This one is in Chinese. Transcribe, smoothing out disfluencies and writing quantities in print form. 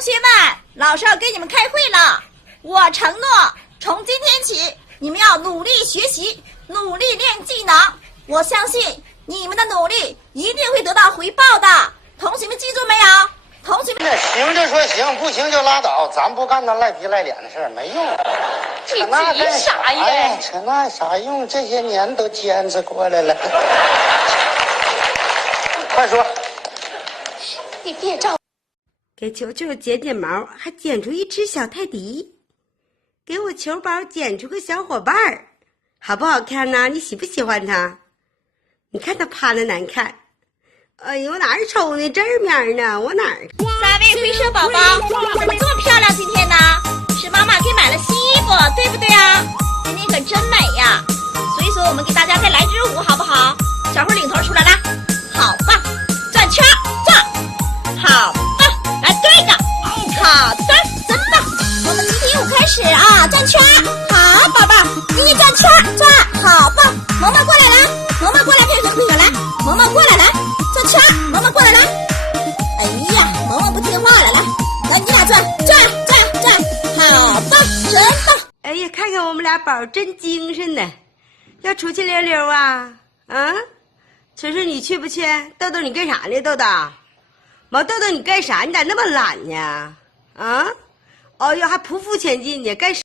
学们，老师要给你们开会了。我承诺，从今天起，你们要努力学习，努力练技能。我相信你们的努力一定会得到回报的。同学们记住没有？同学们，行就说行，不行就拉倒，咱不干那赖皮赖脸的事儿，没用。这急啥呀？哎，扯那啥用？这些年都坚持过来了。快说，你别着。给球球剪剪毛，还剪出一只小泰迪。给我球宝剪出个小伙伴儿，好不好看呢？你喜不喜欢他？你看他趴的难看。哎呦，我哪儿瞅呢？这面呢？我哪儿？三位灰色宝宝怎么这么漂亮？今天呢，是妈妈给买了新衣服，对不对呀？今天可真美呀！所以说，我们给大家再来支舞，好不好？小慧领头出来了，好棒！转圈转，好棒！来对着，好的，真棒！我们集体舞开始啊！转圈，好，宝宝，给你转圈转，好棒！萌萌过来了，萌萌过来配合来，萌萌过来来。转圈，萌萌过来来！哎呀，萌萌不听话了，来，来你俩转，好棒，真棒！哎呀，看看我们俩宝真精神呢，要出去溜溜啊？啊，春春你去不去？豆豆你干啥呢？豆豆，毛豆豆你干啥？你咋那么懒呢？啊，哦哟，还匍匐前进呢，干啥？